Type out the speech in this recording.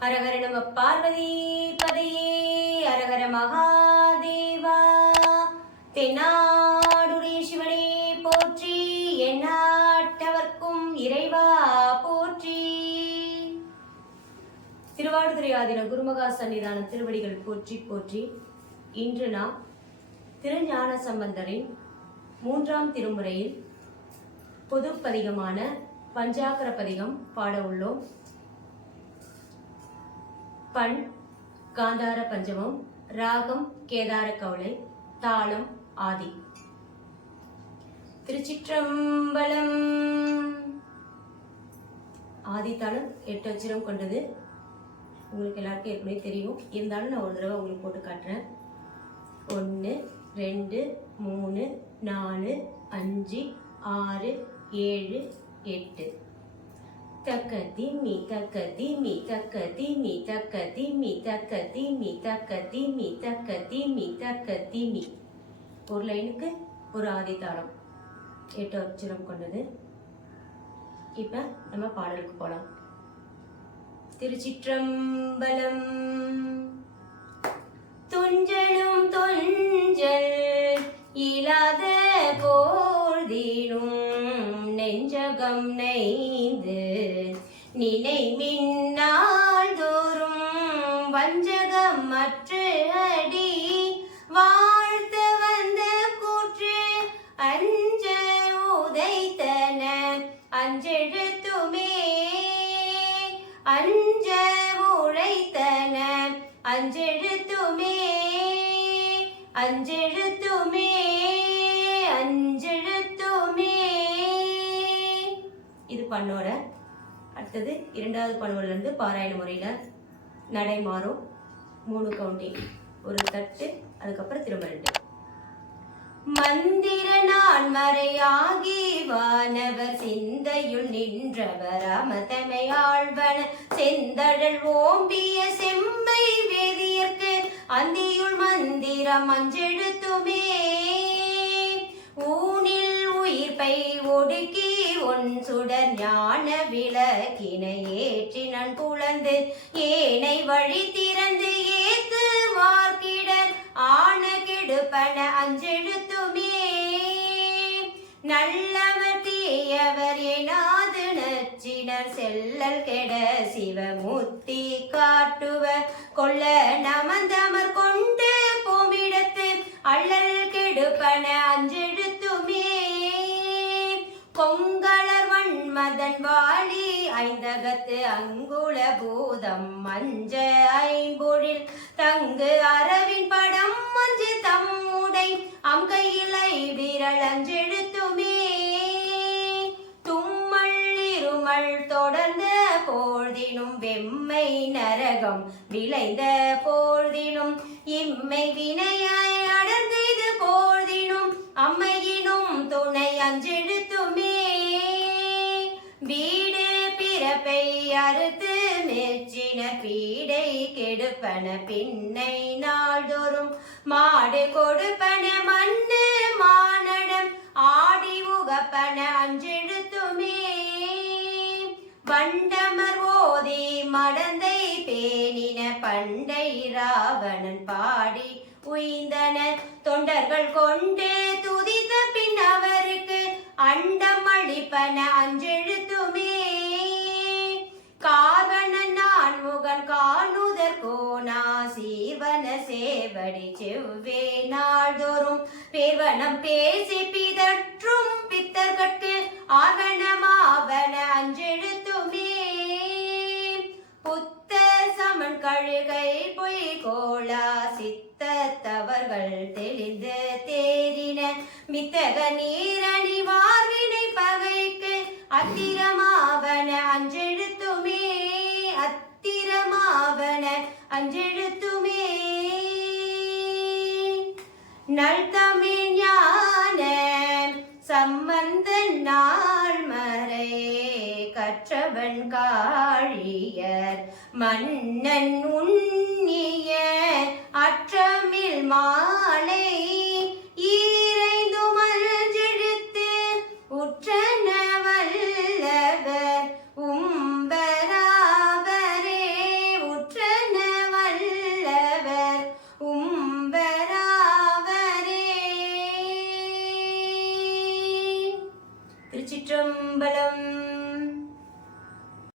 ஹரஹர நம பார்வதி பதையே ஹரஹர மகாதேவா. தென்னாடுடைய சிவனே போற்றி, எந்நாட்டவர்க்கும் இறைவா போற்றி. திருவாடுதுறை ஆதீன குருமகா சன்னிதான திருவடிகள் போற்றி போற்றி. இன்று நாம் திருஞான சம்பந்தரின் 3ஆம் திருமுறையில் பொது பதிகமான பஞ்சாக்கர பதிகம் பாட உள்ளோம். பண் காந்தார பஞ்சமம், ராகம் கேதார கவுளை, தாளம் ஆதி. திருச்சிற்றம்பலம். ஆதி தாளம் 8 அச்சரம் கொண்டது. உங்களுக்கு எல்லாருக்கும் ஏற்கனவே தெரியும், இருந்தாலும் நான் ஒரு தடவை உங்களுக்கு போட்டு காட்டுறேன். 1 2 3 4 5 6 7 8. தக்க திம்மி தக்க திம்மி தக்க திம்மி தக்க திம்மி தக்க திம்மி தக்க திம்மி தக்க திம்மி தக்க திம்மி. ஒரு லைனுக்கு ஒரு ஆதித்தாளம் 8 அச்சரம் கொண்டது. இப்ப நம்ம பாடலுக்கு போலாம். திருச்சிற்றம்பலம். துஞ்சலும் தொஞ்சல் இல்லாத போர்திலும் நெஞ்சகம் நைந்து நினை மின்னால் தோறும் வஞ்சகம் மற்ற அடி வாழ்த்த வந்த கூற்று அஞ்ச உதைத்தன அஞ்செழுத்துமே அஞ்ச உழைத்தன அஞ்செழுத்துமே அஞ்செழுத்துமே அஞ்செழுத்துமே. இது பண்ணோட. அடுத்தது 2வது பணுவில இருந்து பாராயண முறையில நடை மாறும். 3 கவுண்டிங், ஒரு தட்டு, அதுக்கப்புறம் திரும்ப 2. மந்திர நான் மறையாகி வானவர் சிந்தையுள் நின்றவர் அமதமை ஆழ்வன செந்தழல் ஓம்பிய செம்மை வேதியர்க்கு அந்தியுள் மந்திரம் அஞ்செழுத்துமே ஊனில் உயிர்ப்பை ஒடுக்கி ஒன் சுடர் ஞான விளக்கினை ஏற்றினன் புலந்து ஏனை வழி திறந்து ஏத்து வார்க்கிடர் ஆன கெடுப்பன அஞ்செழுத்துமே நல்லவர் தீயவர் எனாது நச்சினர் செல்லல் கெட சிவமுத்தி காட்டுவர் கொள்ள நமந்தமர் கொண்டு போமிடத்து அள்ளல் கெடுப்பன அஞ்செழுத்துமே கொங்களர் வன்மதன் வாழி ஐந்தகத்து அங்குல பூதம் மஞ்ச ஐம்பொழில் தங்கு அரவின் படம் மஞ்சு தம்முடை அங்கையிலை விரல் அஞ்செழுத்துமே தும்மல் இருமல் தொடர்ந்த போழ்தினும் வெம்மை நரகம் விளைந்த போழ்தினும் இம்மை வினையாய் அடர்ந்தது போழ்தினும் அம்மையினும் துணை அஞ்செழுத்துமே வீடு பிறப்பை அறுத்து மெச்சின பீடை கெடுப்பன பின்னை நாள்தோறும் மாடு கொடுப்பன மண்ணு மானடம் ஆடி உகப்பன அஞ்செழுத்துமே வண்டமர் ஓதி மடந்தை பேணின பண்டை ராவணன் பாடி உய்ந்தன தொண்டர்கள் கொண்டு துதித்த பின் அவருக்கு அண்டம் அளிப்பன அஞ்செழுத்துமே காரணன் நான் முகன் காணுதற் கோனா சீவன சேவடி செவ்வே நாள்தோறும் பேர்வனம் பேசி பிதற்றும் பித்தர்கட்கு ஆகணமாவன அஞ்செழுத்துமே புத்த சமன் கழுகை பொய் கோளா சித்தவர்கள் தெளிந்து தேறின மித்தக நீரணி வார்வினை பகைக்கு அத்திரமாவன அஞ்செழுத்துமே அத்திரமாவன அஞ்செழுத்துமே நல் தமிழ் ஞான சம்பந்த நாள் மறை கற்றவன் காழியர் மன்னன் உண்ணிய அற்றமிழ் மாலை ஈரைந்து மஞ்செழுத்து உற்றன வல்லவர் உம்பராவரே திருச்சிற்றம்பலம்.